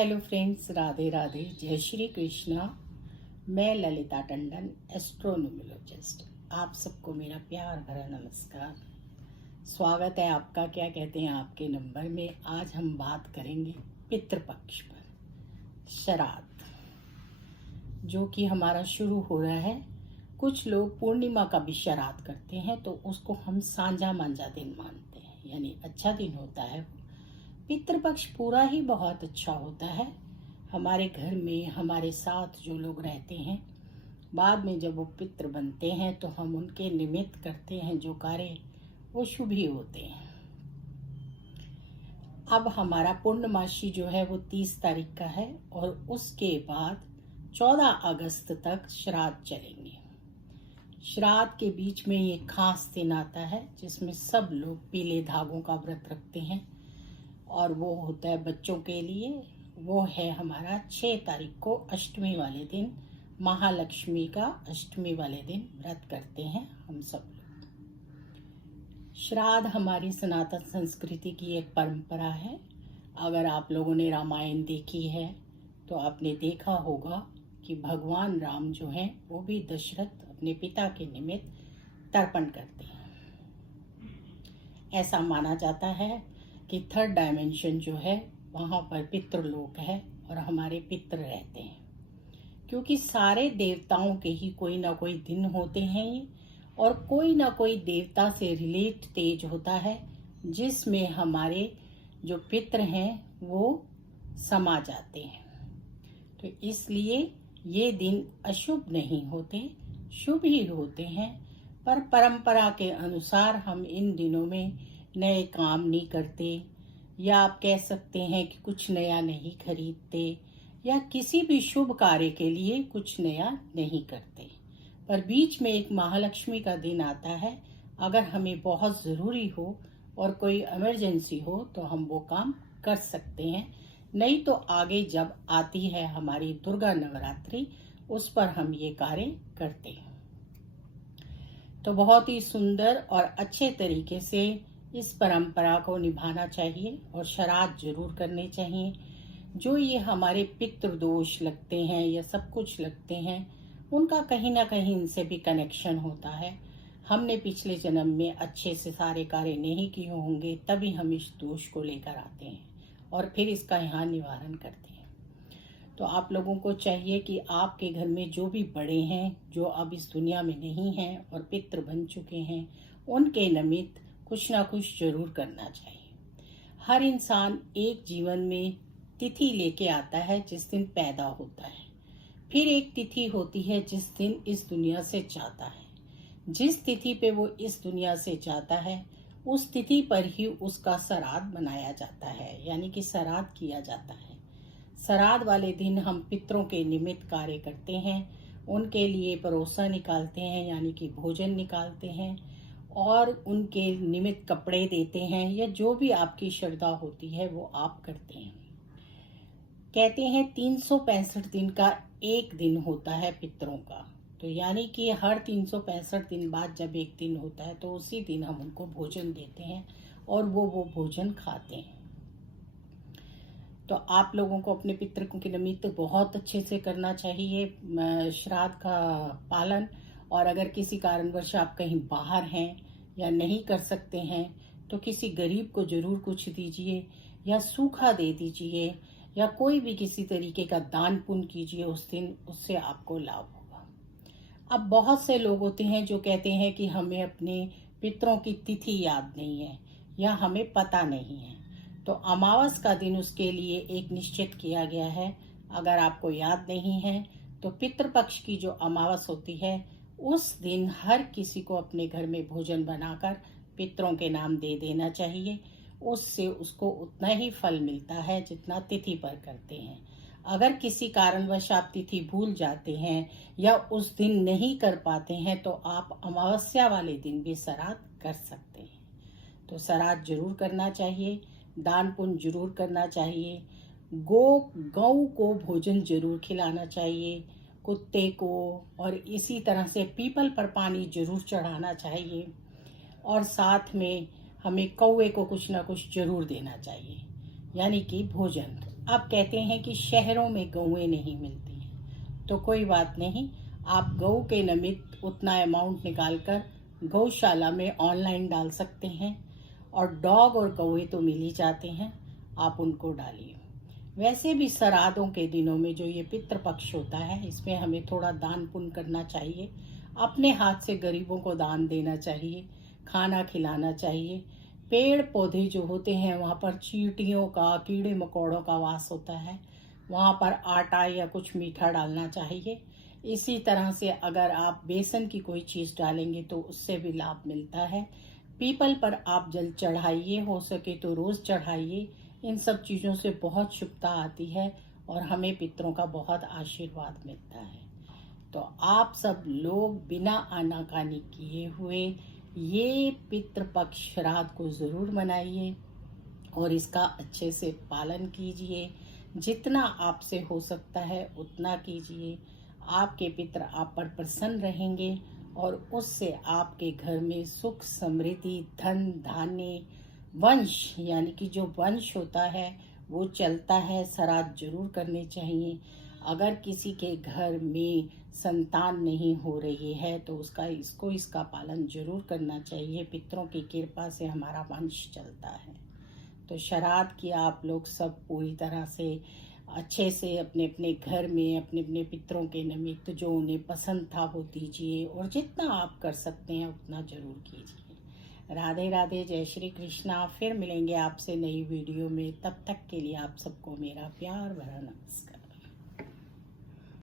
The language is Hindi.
हेलो फ्रेंड्स, राधे राधे, जय श्री कृष्णा। मैं ललिता टंडन, एस्ट्रोनोमोलॉजिस्ट। आप सबको मेरा प्यार भरा नमस्कार। स्वागत है आपका, क्या कहते हैं, आपके नंबर में। आज हम बात करेंगे पितृपक्ष पर, श्राद्ध, जो कि हमारा शुरू हो रहा है। कुछ लोग पूर्णिमा का भी श्राद्ध करते हैं, तो उसको हम सांझा मांझा दिन मानते हैं, यानी अच्छा दिन होता है। पितृपक्ष पूरा ही बहुत अच्छा होता है। हमारे घर में हमारे साथ जो लोग रहते हैं, बाद में जब वो पितृ बनते हैं तो हम उनके निमित्त करते हैं जो कार्य, वो शुभ ही होते हैं। अब हमारा पूर्णमासी जो है वो 30 तारीख का है, और उसके बाद 14 अगस्त तक श्राद्ध चलेंगे। श्राद्ध के बीच में ये खास दिन आता है जिसमें सब लोग पीले धागों का व्रत रखते हैं, और वो होता है बच्चों के लिए। वो है हमारा 6 तारीख को अष्टमी वाले दिन, महालक्ष्मी का अष्टमी वाले दिन व्रत करते हैं हम सब लोग। श्राद्ध हमारी सनातन संस्कृति की एक परंपरा है। अगर आप लोगों ने रामायण देखी है तो आपने देखा होगा कि भगवान राम जो हैं वो भी दशरथ अपने पिता के निमित्त तर्पण करते हैं। ऐसा माना जाता है कि 3rd डायमेंशन जो है वहाँ पर पितृलोक है और हमारे पितृ रहते हैं, क्योंकि सारे देवताओं के ही कोई ना कोई दिन होते हैं, और कोई ना कोई देवता से रिलेट तेज होता है जिसमें हमारे जो पितृ हैं वो समा जाते हैं। तो इसलिए ये दिन अशुभ नहीं होते, शुभ ही होते हैं। पर परंपरा के अनुसार हम इन दिनों में नए काम नहीं करते, या आप कह सकते हैं कि कुछ नया नहीं खरीदते, या किसी भी शुभ कार्य के लिए कुछ नया नहीं करते। पर बीच में एक महालक्ष्मी का दिन आता है। अगर हमें बहुत ज़रूरी हो और कोई इमरजेंसी हो तो हम वो काम कर सकते हैं, नहीं तो आगे जब आती है हमारी दुर्गा नवरात्रि, उस पर हम ये कार्य करते हैं। तो बहुत ही सुंदर और अच्छे तरीके से इस परंपरा को निभाना चाहिए, और श्राद्ध जरूर करने चाहिए। जो ये हमारे पितृ दोष लगते हैं या सब कुछ लगते हैं, उनका कहीं ना कहीं इनसे भी कनेक्शन होता है। हमने पिछले जन्म में अच्छे से सारे कार्य नहीं किए होंगे, तभी हम इस दोष को लेकर आते हैं और फिर इसका यहाँ निवारण करते हैं। तो आप लोगों को चाहिए कि आपके घर में जो भी बड़े हैं, जो अब इस दुनिया में नहीं हैं और पितृ बन चुके हैं, उनके निमित्त कुछ ना कुछ जरूर करना चाहिए। हर इंसान एक जीवन में तिथि लेके आता है जिस दिन पैदा होता है, फिर एक तिथि होती है जिस दिन इस दुनिया से जाता है। जिस तिथि पे वो इस दुनिया से जाता है, उस तिथि पर ही उसका श्राद्ध मनाया जाता है, यानी कि श्राद्ध किया जाता है। श्राद्ध वाले दिन हम पितरों के निमित्त कार्य करते हैं, उनके लिए परोसा निकालते हैं, यानी कि भोजन निकालते हैं, और उनके निमित्त कपड़े देते हैं, या जो भी आपकी श्रद्धा होती है वो आप करते हैं। कहते हैं 365 दिन का एक दिन होता है पितरों का, तो यानी कि हर 365 दिन बाद जब एक दिन होता है तो उसी दिन हम उनको भोजन देते हैं और वो भोजन खाते हैं। तो आप लोगों को अपने पितरों के निमित्त बहुत अच्छे से करना चाहिए श्राद्ध का पालन। और अगर किसी कारणवश आप कहीं बाहर हैं या नहीं कर सकते हैं, तो किसी गरीब को जरूर कुछ दीजिए, या सूखा दे दीजिए, या कोई भी किसी तरीके का दान पुण्य कीजिए उस दिन, उससे आपको लाभ होगा। अब बहुत से लोग होते हैं जो कहते हैं कि हमें अपने पितरों की तिथि याद नहीं है या हमें पता नहीं है, तो अमावस का दिन उसके लिए एक निश्चित किया गया है। अगर आपको याद नहीं है तो पितृपक्ष की जो अमावस होती है, उस दिन हर किसी को अपने घर में भोजन बनाकर पितरों के नाम दे देना चाहिए। उससे उसको उतना ही फल मिलता है जितना तिथि पर करते हैं। अगर किसी कारणवश आप तिथि भूल जाते हैं या उस दिन नहीं कर पाते हैं, तो आप अमावस्या वाले दिन भी श्राद्ध कर सकते हैं। तो श्राद्ध जरूर करना चाहिए, दान पुण्य जरूर करना चाहिए, गौ को भोजन जरूर खिलाना चाहिए, कुत्ते को, और इसी तरह से पीपल पर पानी जरूर चढ़ाना चाहिए, और साथ में हमें कौवे को कुछ ना कुछ जरूर देना चाहिए, यानी कि भोजन। आप कहते हैं कि शहरों में गौएं नहीं मिलती हैं, तो कोई बात नहीं, आप गऊ के निमित्त उतना अमाउंट निकालकर गौशाला में ऑनलाइन डाल सकते हैं। और डॉग और कौवे तो मिल ही जाते हैं, आप उनको डालिए। वैसे भी श्राद्धों के दिनों में जो ये पितृपक्ष होता है, इसमें हमें थोड़ा दान पुण्य करना चाहिए। अपने हाथ से गरीबों को दान देना चाहिए, खाना खिलाना चाहिए। पेड़ पौधे जो होते हैं वहाँ पर चींटियों का, कीड़े मकोड़ों का वास होता है, वहाँ पर आटा या कुछ मीठा डालना चाहिए। इसी तरह से अगर आप बेसन की कोई चीज़ डालेंगे तो उससे भी लाभ मिलता है। पीपल पर आप जल चढ़ाइए, हो सके तो रोज़ चढ़ाइए। इन सब चीज़ों से बहुत शुभता आती है और हमें पितरों का बहुत आशीर्वाद मिलता है। तो आप सब लोग बिना आनाकानी किए हुए ये पितृपक्ष श्राद्ध को ज़रूर मनाइए और इसका अच्छे से पालन कीजिए। जितना आपसे हो सकता है उतना कीजिए। आपके पितर आप पर प्रसन्न रहेंगे और उससे आपके घर में सुख, समृद्धि, धन धान्य, वंश यानी कि जो वंश होता है वो चलता है। श्राद्ध जरूर करने चाहिए। अगर किसी के घर में संतान नहीं हो रही है तो इसका पालन जरूर करना चाहिए। पितरों की कृपा से हमारा वंश चलता है। तो श्राद्ध की आप लोग सब पूरी तरह से अच्छे से अपने अपने घर में अपने अपने पितरों के निमित्त जो उन्हें पसंद था वो दीजिए, और जितना आप कर सकते हैं उतना जरूर कीजिए। राधे राधे, जय श्री कृष्णा। फिर मिलेंगे आपसे नई वीडियो में। तब तक के लिए आप सबको मेरा प्यार भरा नमस्कार।